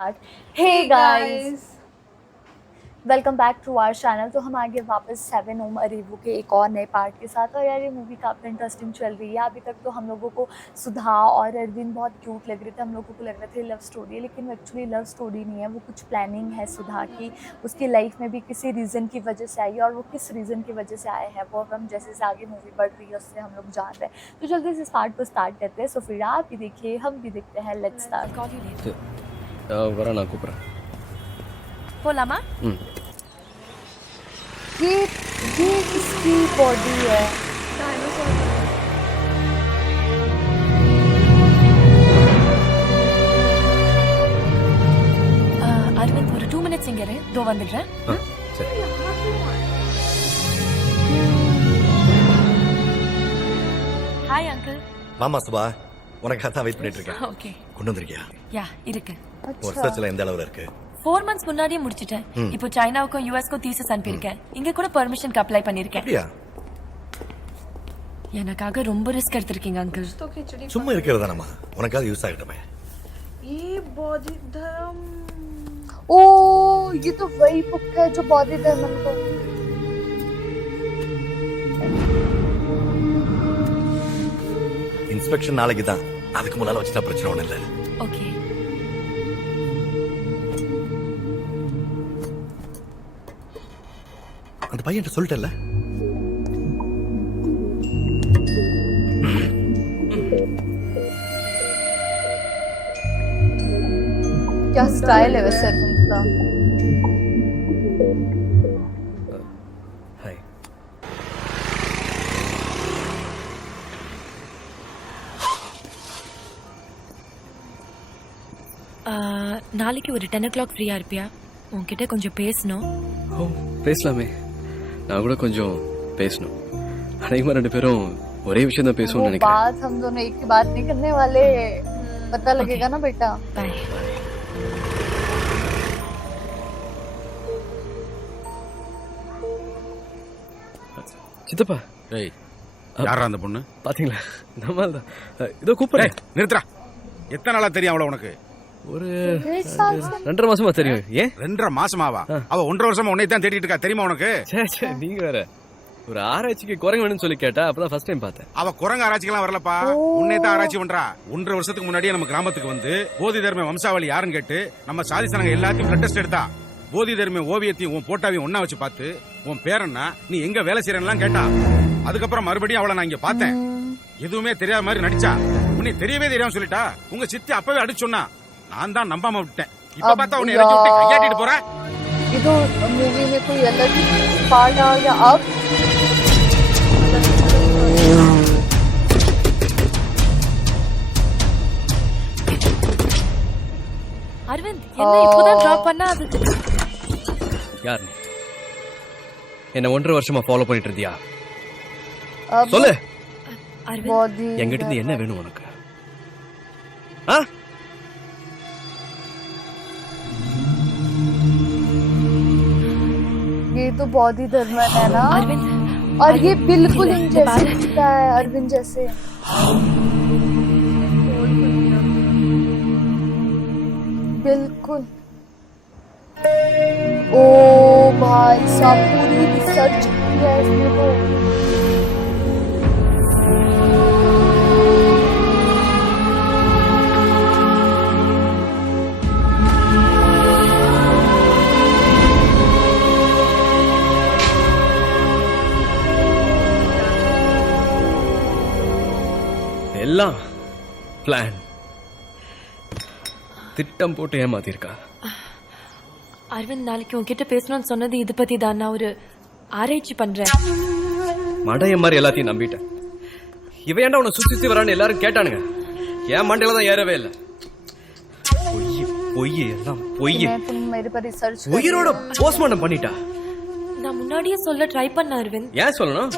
Hey guys, welcome back to our channel. तो हम आगे वापस 7 ओम अरेवो के एक और नए पार्ट के साथ। और यार ये मूवी काफ़ी इंटरेस्टिंग चल रही है। अभी तक तो हम लोगों को सुधा और अरविंद बहुत क्यूट लग रहे थे, हम लोगों को लग रहे थे लव स्टोरी है, लेकिन एक्चुअली लव स्टोरी नहीं है। वो कुछ प्लानिंग है सुधा की, उसकी लाइफ में भी किसी रीज़न की वजह से आई है, और वो किस रीज़न की वजह से आए हैं वो हम जैसे जैसे आगे मूवी बढ़ रही है उससे हम लोग जान रहे हैं। तो जल्दी से इस पार्ट को स्टार्ट करते हैं। सो फिर आप भी देखिए, हम भी देखते हैं। Let's start. வர நான் கூப்பிட்றேன். போலாமா? ये किसकी बॉडी है? அரவிந்த் ஒரு 2 மினிட்ஸ் இங்க இரு, தோ வந்துடுறேன். சரி. Hi uncle. மாமா சுபா, உனக்காக தான் வெயிட் பண்ணிட்டு இருக்கேன். ஓகே. கொண்டு வந்திருக்கியா? யா இருக்கு. ஒரு சர்ச்ல எந்த அளவுல இருக்கு? 4 months முன்னாடியே முடிச்சிட்டேன். இப்போ சைனாவுக்கும் யுஎஸ்க்கும் தீசிஸ் அனுப்பியிருக்கேன். இங்க கூட பெர்மிஷனுக்கு அப்ளை பண்ணிருக்கேன். அப்படியா? எனக்காக ரொம்ப ரிஸ்க் எடுத்திருக்கீங்க அங்கிள். சும்மா இருக்கிறதானம்மா, உனக்காக யூஸ் ஆகட்டுமே. ये बौद्ध धर्म। ओ ये तो वही बुक है जो बौद्ध धर्म को। இன்ஸ்பெக்ஷன் நாளைக்கு தான், அதுக்கு முன்னால வச்சுட்டா பிரச்சனை ஒண்ணும் இல்ல. ஓகே. அந்த பையன் சொல்லிட்டல. क्या स्टाइल है वैसे अरविंद का। ஹாய். நாளைக்கு ஒரு 10 o'clock ஃப்ரீயா இருப்பியா? உன்கிட்ட கொஞ்சம் பேசணும். ஓ பேசலாமே. நான் கூட கொஞ்சம் பேசணும். அனைவரும் 2 பேரும் ஒரே விஷயம் தான் பேசணும்னு वो நினைக்கிறேன். बात हम दोनों एक ही बात नहीं करने वाले, पता लगेगा ना बेटा। பை. சித்தப்பா ஏய் யாரா அந்த பொண்ணு? பாத்தீங்களா? நம்மால் தான். இதோ கூப்பிடுறேன். ஏய் நிறுத்துடா. எத்தனை நாளா தெரியும் அவள உனக்கு? ஒரு 1.5 साल 2.5 மாசமா தெரியும். ஏன்? 2.5 மாசமாவா? அவ 1.5 வருஷமா உன்னை தான் தேடிட்டு இருக்கா, தெரியுமா உனக்கு? சே நீங்க வேற. ஒரு ஆராய்ச்சிக்கு குரங்கு வேணும்னு சொல்லி கேட்டா, அப்பதான் ஃபர்ஸ்ட் டைம் பார்த்தேன். அவ குரங்கு ஆராய்ச்சிக்கெல்லாம் வரலப்பா, உன்னை தான் ஆராய்ச்சி பண்றா. 1.5 வருஷத்துக்கு முன்னாடியே நம்ம கிராமத்துக்கு வந்து போதி தர்ம வம்சாவளி யாருன்னு கேட்டு நம்ம சாதி சனங்க எல்லாத்தையும் பிளட் டெஸ்ட் எடுத்தா. போதி தர்ம ஓவியத்தையும் உன் போட்டாவையும் ஒன்னா வச்சு பார்த்து உன் பேரன்னா நீ எங்க வேலை செய்யறன்னு கேட்டா. அதுக்கப்புறம் மறுபடியும் அவளை நான் இங்க பார்த்தேன். எதுவுமே தெரியாத மாதிரி நடிச்சா. உன்னை தெரியவே தெரியாம சொல்லிட்டா. உங்க சித்தி அப்பவே அடிச்சு சொன்னா, நான் தான் நம்பாம விட்டேன். இப்ப பார்த்தா உன்னை இறக்கி விட்டு கையாட்டிட்டு போற. ये तो मूवी में कोई अलग पार्ट आ गया अब। அரவிந்த் என்ன இப்போதான் டிராப் பண்ணா? அது யார் நீ? என்ன 1.5 வருஷமா ஃபாலோ பண்ணிட்டு இருந்தியா? अब சொல்லு. அரவிந்த் बॉडी என்கிட்ட இருந்து என்ன வேணும் உனக்கு? ஆ? ये तो बौद्ध धर्म है ना, அரவிந்த் और ये बिल्कुल इन जैसे बाल- दिखता है, अरविंद जैसे। बिल्कुल। ओ भाई साहब, पूरी रिसर्च की है इसने तो। எல்லாம் பிளான். திட்டம் போட்டு ஏமாத்திருக்கா. அரவிந்த் நாளைக்கு உன்கிட்ட பேசணும்னு சொன்னது இது பத்தி தான். நான் ஒரு ஆராய்ச்சி பண்றேன். மடைய மாதிரி எல்லாத்தையும் நம்பிட்டேன். இவ ஏன்டா உன்னை சுத்தி சுத்தி வரான்னு எல்லாரும் கேட்டானுங்க. என் மண்டையில தான் ஏறவே இல்லை. பொய் பொய் எல்லாம் பொய். मैं तुम मेरे पर रिसर्च कर உயிரோட போஸ்ட்மார்ட்டம் பண்ணிட்டா. நான் முன்னாடியே சொல்ல ட்ரை பண்ண அரவிந்த். ஏன் சொல்லணும்?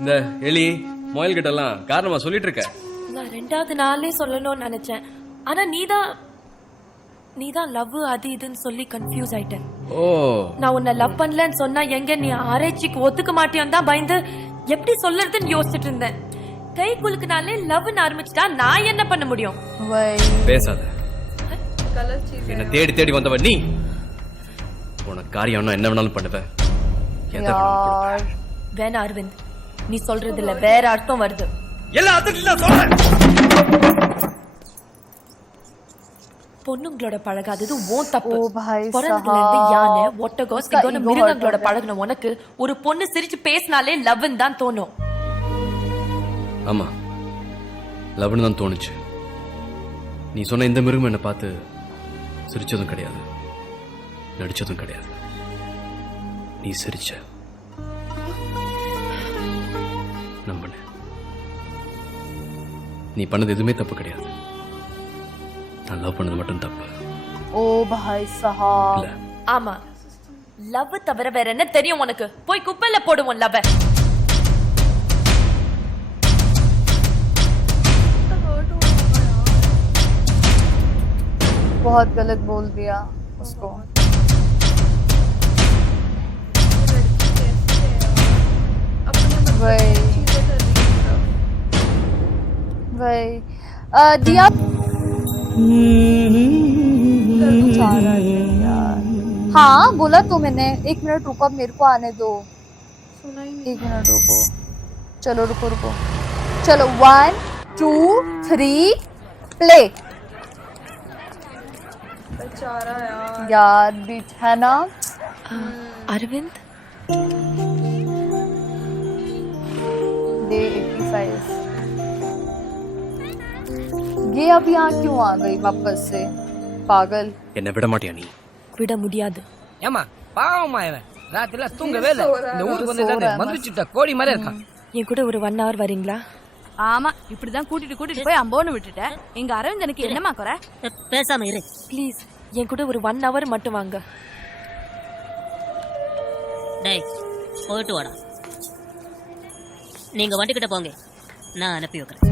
இந்த எலி முயல் கிட்ட எல்லாம் காரணமா சொல்லிட்டு இருக்க. நான் 2வது நாளே சொல்லணும்னு நினைச்சேன். ஆனா நீதான் லவ் அது இதுன்னு சொல்லி கன்ஃபியூஸ் ஆயிட்டேன். ஓ நான் உன்னை லவ் பண்ணலன்னு சொன்னா எங்க நீ ஆராய்ச்சிக்கு ஒத்துக்க மாட்டியான்னு தான் பயந்து எப்படி சொல்லறதுன்னு யோசிச்சுட்டு இருந்தேன். கை குலுக்குனாலே லவ்னு ஆரம்பிச்சிட்டா நான் என்ன பண்ண முடியும்? वही பேசாத. गलत चीज है என்ன தேடி தேடி வந்தவ நீ. உனக்கு காரியம் என்ன வேணாலும் பண்ணுவேன். यार வேணா அரவிந்த், நீ சொல்றதுல வேற அர்த்தம் வருது. எல்லாம் அதுக்கு சொல்றேன். பொண்ணுங்களோட பழகாதது ஓன் தப்பு. ओ भाई பிறந்ததுல இருந்து साहब யானை ஒட்டகம் उसका சிங்கம் ego மிருகங்களோட hurt हो பழகுன உனக்கு ஒரு பொண்ணு சிரிச்சு பேசினாலே லவ்னு தான் தோணும். ஆமா, லவ்னு தான் தோணுச்சு. நீ சொன்ன இந்த மிருகம் என்ன பார்த்து சிரிச்சதும் கிடையாது, நடிச்சதும் கிடையாது. நீ சிரிச்ச, நம்பின. நீ பண்ணது எதுவுமே தப்பு கிடையாது. நான் லவ் பண்ணது மட்டும் தப்பு. ओ भाई साहब இல்ல, ஆமா, லவ் தவிர வேற என்ன தெரியும் உனக்கு? போய் குப்பையில போடுவோம் லவ். बहुत गलत बोल दिया उसको। वही वही दिया हाँ बोला तो मैंने। 1 मिनट रुको, अब मेरे को आने दो। सुना ही 1 मिनट रुको, चलो रुको रुको, चलो 1 2 3 प्ले। बेचारा यार। यार बीच है ना। அரவிந்த், डे 85 ये अब यहाँ क्यों आ गई वापस से? पागल। என்ன விட மாட்டியா நீ? விட முடியாது. ஏமா பாவமா இவன் ராத்திரில தூங்கவே இல்ல. இந்த ஊருக்கு வந்து மந்திரிச்சுட்ட கோடி மாதிரி இருக்கான். என் கூட ஒரு 1 hour வரீங்களா? ஆமா, இப்படிதான் கூட்டிட்டு போய் அம்போன்னு விட்டுட்டேன். எங்க அரவிந்தனுக்கு என்னமா குறை? பேசாம இரு. ப்ளீஸ் என் கூட ஒரு 1 hour மட்டும் வாங்க. டேய் போயிட்டு வாடா. நீங்க வண்டி கிட்ட போங்க, நான் அனுப்பி வைக்கிறேன்.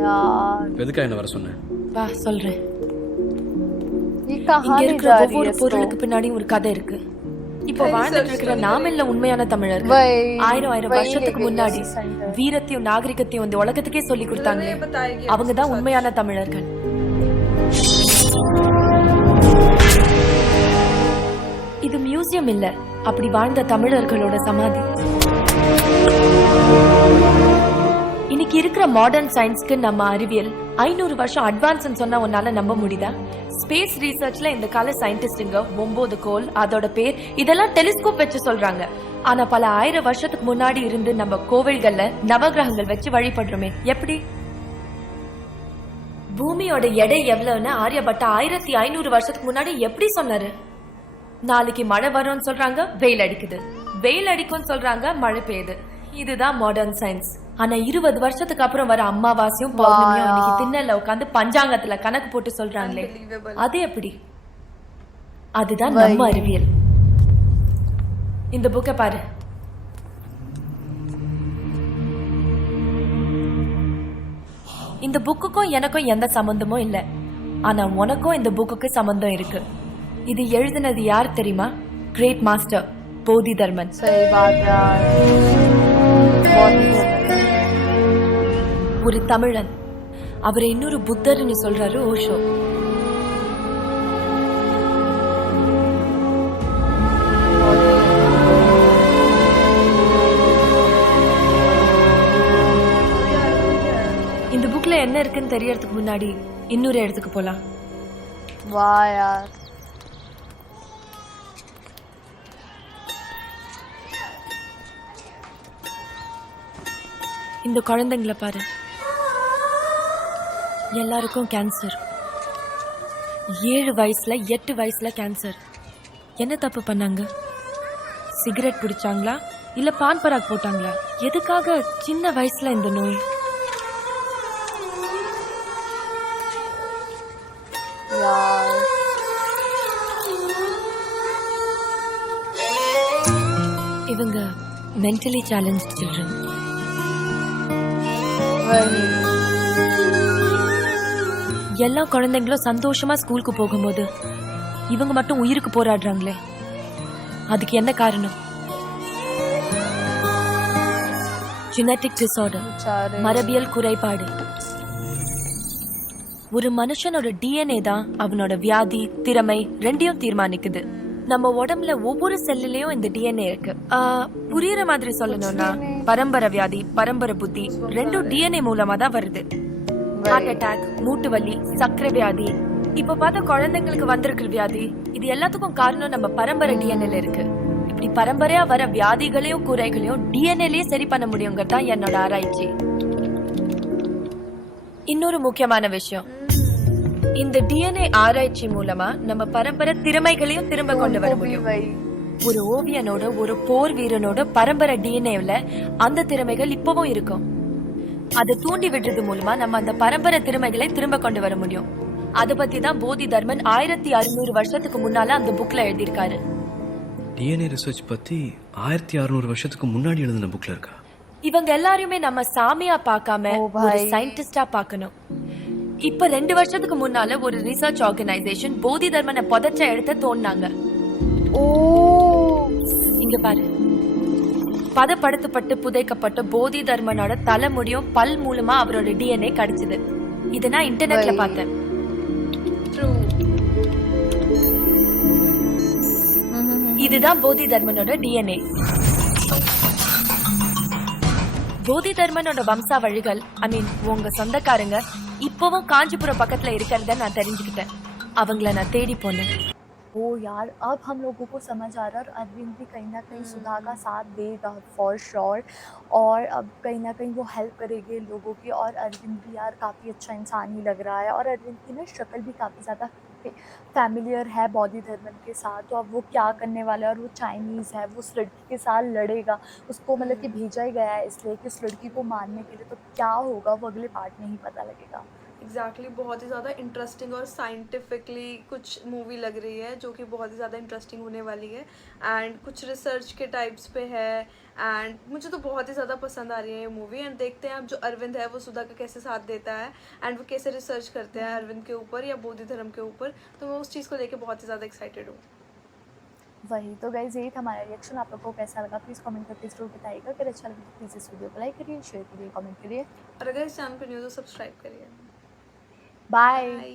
यार எதுக்கா என்ன வர சொன்ன? வா சொல்றேன். ये இங்க कहाँ ले இருக்கிற जा रही है ஒவ்வொரு इसको? பொருளுக்கு பின்னாடி ஒரு கதை இருக்கு. இப்போ வாழ்ந்துட்டு இருக்கிற நாம இல்ல உண்மையான தமிழர்கள். वही ஆயிரம் वही வருஷத்துக்கு लेके முன்னாடி गया सेंटर। வீரத்தையும் நாகரிகத்தையும் இந்த உலகத்துக்கே சொல்லி கொடுத்தாங்களே, बताएगी அவங்க தான் உண்மையான தமிழர்கள். இது மியூசியம் இல்ல, அப்படி வாழ்ந்த தமிழர்களோட சமாதி. இன்னைக்கு இருக்கிற மாடர்ன் சயின்ஸ்க்கு நம்ம அறிவியல் 500 வருஷம் அட்வான்ஸ் சொன்னா உன்னால நம்ப முடியுதா? ஸ்பேஸ் ரிசர்ச்ல இந்த கால சயின்டிஸ்டுங்க 9 கோல், அதோட பேர் இதெல்லாம் டெலிஸ்கோப் வச்சு சொல்றாங்க. ஆனா பல 1000 வருஷத்துக்கு முன்னாடி இருந்து நம்ம கோவில்கள்ல நவகிரகங்கள் வச்சு வழிபடுறோமே, எப்படி? பூமியோட எடை எவ்வளவுன்னு ஆரியப்பட்ட 1500 வருஷத்துக்கு முன்னாடி எப்படி சொன்னாரு? நாளைக்கு மழை வரும்னு சொல்றாங்க, வெயில் அடிக்குது. வெயில் அடிக்கும்னு சொல்றாங்க, மழை பெய்யுது. இதுதான் மாடர்ன் சயின்ஸ். ஆனா 20 வருஷத்துக்கு அப்புறம் வர அமாவாசையும் பௌர்ணமியும் இன்னைக்கு திண்ணல உட்காந்து பஞ்சாங்கத்துல கணக்கு போட்டு சொல்றாங்களே, அது எப்படி? அதுதான் நம்ம அறிவியல். இந்த புக்கை பாரு. இந்த புக்குக்கும் எனக்கும் எந்த சம்பந்தமும் இல்ல. ஆனா உனக்கும் இந்த புக்குக்கு சம்பந்தம் இருக்கு. இது எழுதினது யார் தெரியுமா? கிரேட் மாஸ்டர் போதி தர்மன். सही बात यार, बहुत ही ஒரு தமிழன். அவரை இன்னொரு புத்தர்னு சொல்றாரு ஓஷோ. இந்த புக்ல என்ன இருக்குன்னு தெரியறதுக்கு முன்னாடி இன்னொரு இடத்துக்கு போலாம். वाह यार। இந்த குழந்தைங்களை பாரு, எல்லாருக்கும் கேன்சர். 7 வயசுல 8 வயசுல கேன்சர். என்ன தப்பு பண்ணாங்க? சிகரெட் பிடிச்சாங்களா இல்ல பான் பராக் போட்டாங்களா? எதுக்காக சின்ன வயசுல இந்த நோய்? यार இவங்க மென்டலி சேலஞ்ச் சில்ட்ரன். वही எல்லா குழந்தைங்களும் சந்தோஷமா ஸ்கூலுக்கு போகும்போது இவங்க மட்டும் உயிருக்கு போராடுறாங்களே, அதுக்கு என்ன காரணம்? ஜெனடிக் டிசார்டர், बेचारे மரபியல் குறைபாடு. ஒரு மனுஷனோட டிஎன்ஏ தான் அவனோட வியாதி, திறமை ரெண்டையும் தீர்மானிக்குது. நம்ம உடம்புல ஒவ்வொரு செல்லுலயும் இந்த டிஎன்ஏ இருக்கு. புரியுற மாதிரி சொல்லணும்னா பரம்பரை வியாதி, பரம்பரை புத்தி ரெண்டும் டிஎன்ஏ மூலமா தான் வருது. ஹார்ட் அட்டாக், மூட்டு வலி, சக்கரை வியாதி, இப்ப பார்த்த குழந்தைங்களுக்கு வந்திருக்கிற வியாதி, இது எல்லாத்துக்கும் காரணம் நம்ம பரம்பரை டிஎன்ஏல இருக்கு. இப்படி பரம்பரையா வர வியாதிகளையும் குறைகளையும் டிஎன்ஏலயே சரி பண்ண முடியுங்கிறது தான் என்னோட ஆராய்ச்சி. இன்னொரு முக்கியமான விஷயம், இந்த டிஎன்ஏ ஆராய்ச்சி மூலமா நம்ம பரம்பரை திறமைகளையும் திரும்ப கொண்டு வர முடியும். वही ஒரு ஓவியனோட, ஒரு போர் வீரனோட பரம்பரை டிஎன்ஏல அந்த திறமைகள் இப்பவும் இருக்கும். அதை தூண்டி விடுறது மூலமா நம்ம அந்த பரம்பரை திறமைகளை திரும்ப கொண்டு வர முடியும். அத பத்தி தான் போதி தர்மன் 1600 வருஷத்துக்கு முன்னால அந்த புக்ல எழுதியிருக்காரு. டிஎன்ஏ ரிசர்ச் பத்தி 1600 வருஷத்துக்கு முன்னாடி எழுதின புக்ல இருக்கா? இவங்க எல்லாரையுமே நம்ம சாமியா பார்க்காம ஓ ஒரு பாய். சயின்டிஸ்டா பார்க்கணும். இப்ப 2 வருஷத்துக்கு முன்னால ஒரு ரிசர்ச் ஆர்கனைசேஷன் போதி தர்மனை புதைச்ச இடத்த தோண்டினாங்க. ओ இங்க பாரு, பதப்படுத்தப்பட்டு புதைக்கப்பட்ட போதி தர்மனோட தலைமுடியும் பல் மூலமா அவரோட டிஎன்ஏ கிடைச்சது. இத நான் இன்டர்நெட்ல वही। பார்த்தேன். ट्रू। இதுதான் போதி தர்மனோட டிஎன்ஏ. போதி தர்மனோட வம்சாவழிகள், ஐ மீன் உங்க சொந்தக்காரங்க இப்பவும் காஞ்சிபுரம் பக்கத்துல இருக்கிறத நான் தெரிஞ்சுக்கிட்டேன். அவங்கள நான் தேடி போனேன். ओ यार, अब हम लोगों को समझ आ रहा है और अरविंद भी कहीं ना कहीं सुधा का साथ देगा फॉर श्योर, और अब कहीं ना कहीं वो हेल्प करेंगे लोगों की। और अरविंद भी यार काफ़ी अच्छा इंसान ही लग रहा है, और अरविंद की ना शक्ल भी काफ़ी ज़्यादा फैमिलियर है बोधि धर्मन के साथ। तो अब वो क्या करने वाला है, और वो चाइनीज़ है, वो उस लड़की के साथ लड़ेगा, उसको मतलब कि भेजा ही गया है इसलिए कि उस लड़की को मारने के लिए। तो क्या होगा वो अगले पार्ट में ही पता लगेगा। एग्जैक्टली बहुत ही ज़्यादा इंटरेस्टिंग और साइंटिफिकली कुछ मूवी लग रही है, जो कि बहुत ही ज़्यादा इंटरेस्टिंग होने वाली है। एंड कुछ रिसर्च के टाइप्स पे है, एंड मुझे तो बहुत ही ज़्यादा पसंद आ रही है ये मूवी। एंड देखते हैं अब जो अरविंद है वो सुधा का कैसे साथ देता है, एंड वो कैसे रिसर्च करते हैं अरविंद के ऊपर या बोधि धर्म के ऊपर। तो मैं उस चीज़ को लेकर बहुत ही ज़्यादा एक्साइटेड हूँ। वही तो गाइज, यही था हमारा रिएक्शन। आप लोगों को कैसा लगा प्लीज़ कमेंट करके जरूर बताइएगा। अगर अच्छा लगे तो प्लीज़ इस वीडियो को लाइक करिए, शेयर करिए, कमेंट करिए। और अगर इस चैनल पर न्यू तो सब्सक्राइब करिए। बाय। बाय।